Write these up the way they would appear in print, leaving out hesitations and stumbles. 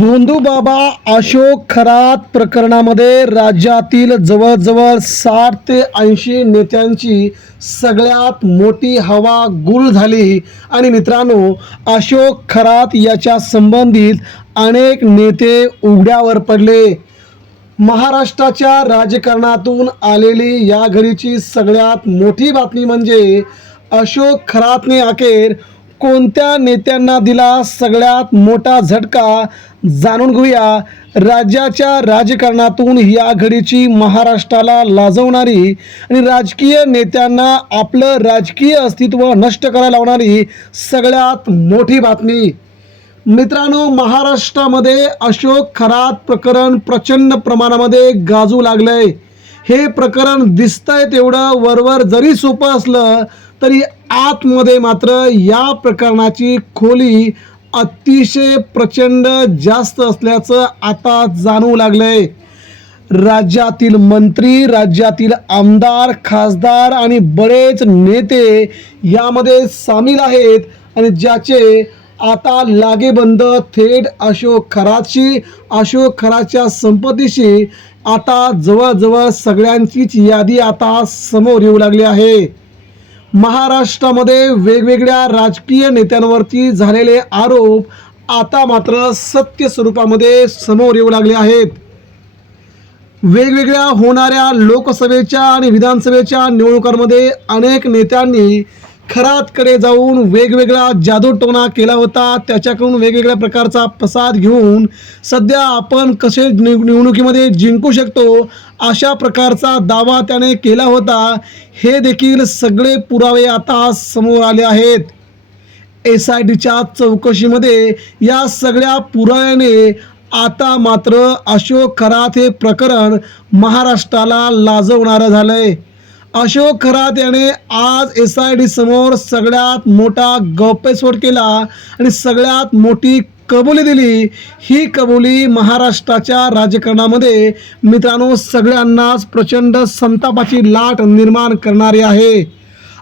धोंडूबाबा अशोक खरात प्रकरणामध्ये राज्यातील जवळजवळ 60 ते 80 नेत्यांची सगळ्यात मोठी हवा गुल झाली. आणि मित्रांनो, अशोक खरात याच्या संबंधित अनेक नेते उघड्यावर पडले. महाराष्ट्राच्या राजकारणातून आलेली या घडीची सगळ्यात मोठी बातमी म्हणजे अशोक खरातने अखेर कोणत्या नेत्यांना दिला सगळ्यात मोठा झटका, जाणून घेऊया. राज्याच्या राजकारणातून या घडीची महाराष्ट्राला लाजवणारी आणि राजकीय नेत्यांना आपलं राजकीय अस्तित्व नष्ट करायला लावणारी सगळ्यात मोठी बातमी. मित्रांनो, महाराष्ट्रामध्ये अशोक खरात प्रकरण प्रचंड प्रमाणामध्ये गाजू लागलंय. हे प्रकरण दिसतंय तेवढं वरवर जरी सोपं असलं तरी आतमध्ये मात्र या प्रकरणाची खोली अतिशय प्रचंड जास्त असल्याचं आता जाणवू लागलंय. राज्यातील मंत्री, राज्यातील आमदार, खासदार आणि बरेच नेते यामध्ये सामील आहेत आणि ज्याचे आता लागेबंद थेट अशोक खरातशी, अशोक खरातच्या संपत्तीशी आता जवळजवळ सगळ्यांचीच यादी आता समोर येऊ लागली आहे. महाराष्ट्रामध्ये वेगवेगळ्या राजकीय नेत्यांवरती झालेले आरोप आता मात्र सत्य स्वरूपामध्ये समोर येऊ लागले आहेत. वेगवेगळ्या होणाऱ्या लोकसभेच्या आणि विधानसभेच्या निवडणुकांमध्ये अनेक नेत्यांनी खरातकडे जाऊन वेगवेगळा जादूटोणा केला होता. त्याच्याकडून वेगवेगळ्या प्रकारचा प्रसाद घेऊन सध्या आपण कसे निवडणुकीमध्ये जिंकू शकतो अशा प्रकारचा दावा त्याने केला होता. हे देखील सगळे पुरावे आता समोर आले आहेत. SITच्या चौकशीमध्ये या सगळ्या पुराव्याने आता मात्र अशोक खरात हे प्रकरण महाराष्ट्राला लाजवणारं झालंय. अशोक खरात याने आज SIT समोर सगळ्यात मोठा गौप्यस्फोट केला आणि सगळ्यात मोठी कबुली दिली. ही कबुली महाराष्ट्राच्या राजकारणामध्ये मित्रांनो सगळ्यांनाच प्रचंड संतापाची लाट निर्माण करणारी आहे.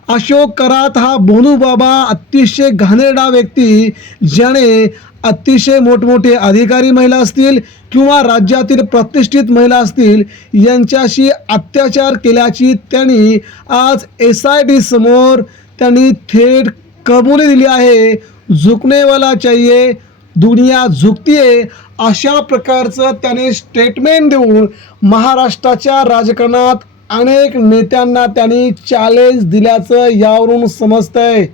अशोक खरात हा भोंदूबाबा अतिशय घाणेरडा व्यक्ती, ज्याने अतिशय मोठमोठे अधिकारी महिला असतील किंवा राज्यातील प्रतिष्ठित महिला असतील यांच्याशी अत्याचार केल्याची त्यांनी आज SIT समोर त्यांनी थेट कबुली दिली आहे. झुकने वाला चाहिए दुनिया झुकती आहे अशा प्रकारचं त्याने स्टेटमेंट देऊन महाराष्ट्राच्या राजकारणात अनेक नेत्यांना त्यांनी चॅलेंज दिल्याचं यावरून समजतंय.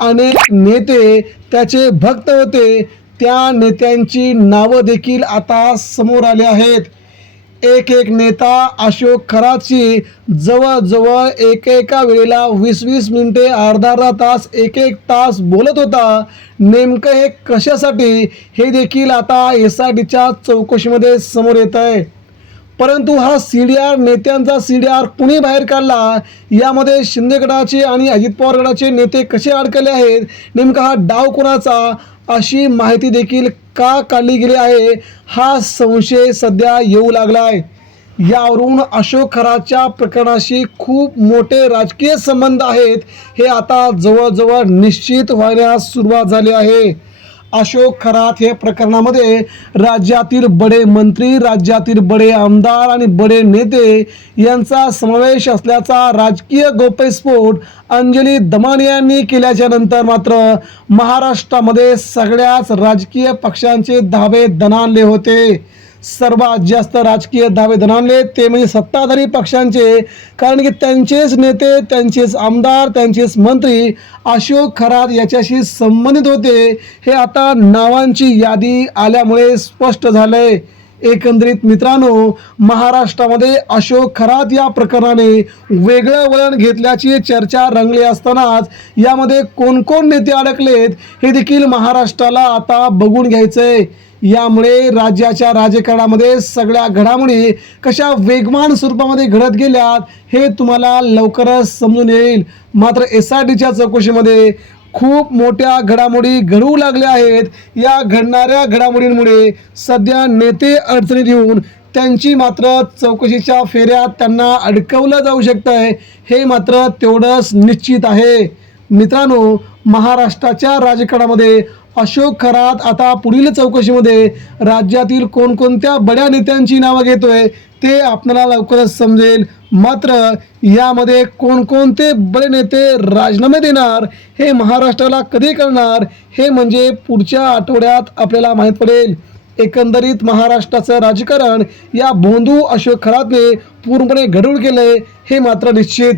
अनेक नेते त्याचे भक्त होते, त्या नेत्यांची नावं देखील आता समोर आली आहेत. एक नेता अशोक खरातशी जवळजवळ एका वेळेला 20 मिनिटे, अर्धा तास, एक तास बोलत होता. नेमकं हे कशासाठी हे देखील आता SITच्या चौकशीमध्ये समोर येत आहे. परंतु हा CDR, नेत्यांचा CDR कुणी बाहेर काढला, यामध्ये शिंदे गटाचे आणि अजित पवार गटाचे नेते कसे अडकले आहेत, नेमका हा डाव कोणाचा, अशी माहिती देखील का काढली गेली आहे हा संशय सध्या येऊ लागला आहे. यावरून अशोक खरातच्या प्रकरणाशी खूप मोठे राजकीय संबंध आहेत हे आता जवळजवळ निश्चित होण्यास सुरुवात झाली आहे. अशोक खरात हे प्रकरणामध्ये राज्यातील बडे मंत्री, राज्यातील बडे आमदार आणि बडे नेते यांचा समावेश असल्याचा राजकीय गौप्यस्फोट अंजली दमानिया यांनी केल्याच्या नंतर मात्र महाराष्ट्रामध्ये सगळ्याच राजकीय पक्षांचे धाबे दणाणले होते. सर्वात जास्त राजकीय धाबे दणाणले ते म्हणजे सत्ताधारी पक्षांचे, कारण की त्यांचेच नेते, त्यांचेच आमदार, त्यांचेच मंत्री अशोक खरात याच्याशी संबंधित होते. हे आता नावांची यादी आल्यामुळे स्पष्ट झालंय. एकंदरीत मित्रांनो, महाराष्ट्रामध्ये अशोक खरात या प्रकरणाने वेगळं वळण घेतल्याची चर्चा रंगली असतानाच यामध्ये कोण नेते अडकलेत हे देखील महाराष्ट्राला आता बघून घ्यायचंय. यामुळे राज्याच्या राजकारणामध्ये सगळ्या घडामोडी कशा वेगवान स्वरूपामध्ये घडत गेल्यात हे तुम्हाला लवकरच समजून येईल. मात्र SITच्या चौकशीमध्ये खूप मोठ्या घडामोडी घडू लागल्या आहेत. या घडणाऱ्या घडामोडींमुळे सध्या नेते अडचणीत येऊन त्यांची मात्र चौकशीच्या फेऱ्यात त्यांना अडकवलं जाऊ शकतं हे मात्र तेवढंच निश्चित आहे. मित्रांनो, महाराष्ट्राच्या राजकारणामध्ये अशोक खरात आता पुढील चौकशीमध्ये राज्यातील कोणकोणत्या बड्या नेत्यांची नावं घेतोय ते आपल्याला लवकरच समजेल. मात्र यामध्ये कोणकोणते बडे नेते राजीनामे देणार हे महाराष्ट्राला कधी कळणार हे म्हणजे पुढच्या आठवड्यात आपल्याला माहीत पडेल. एकंदरीत महाराष्ट्राचं राजकारण या भोंदू अशोक खरातने पूर्णपणे गढूळ केलंय हे मात्र निश्चित.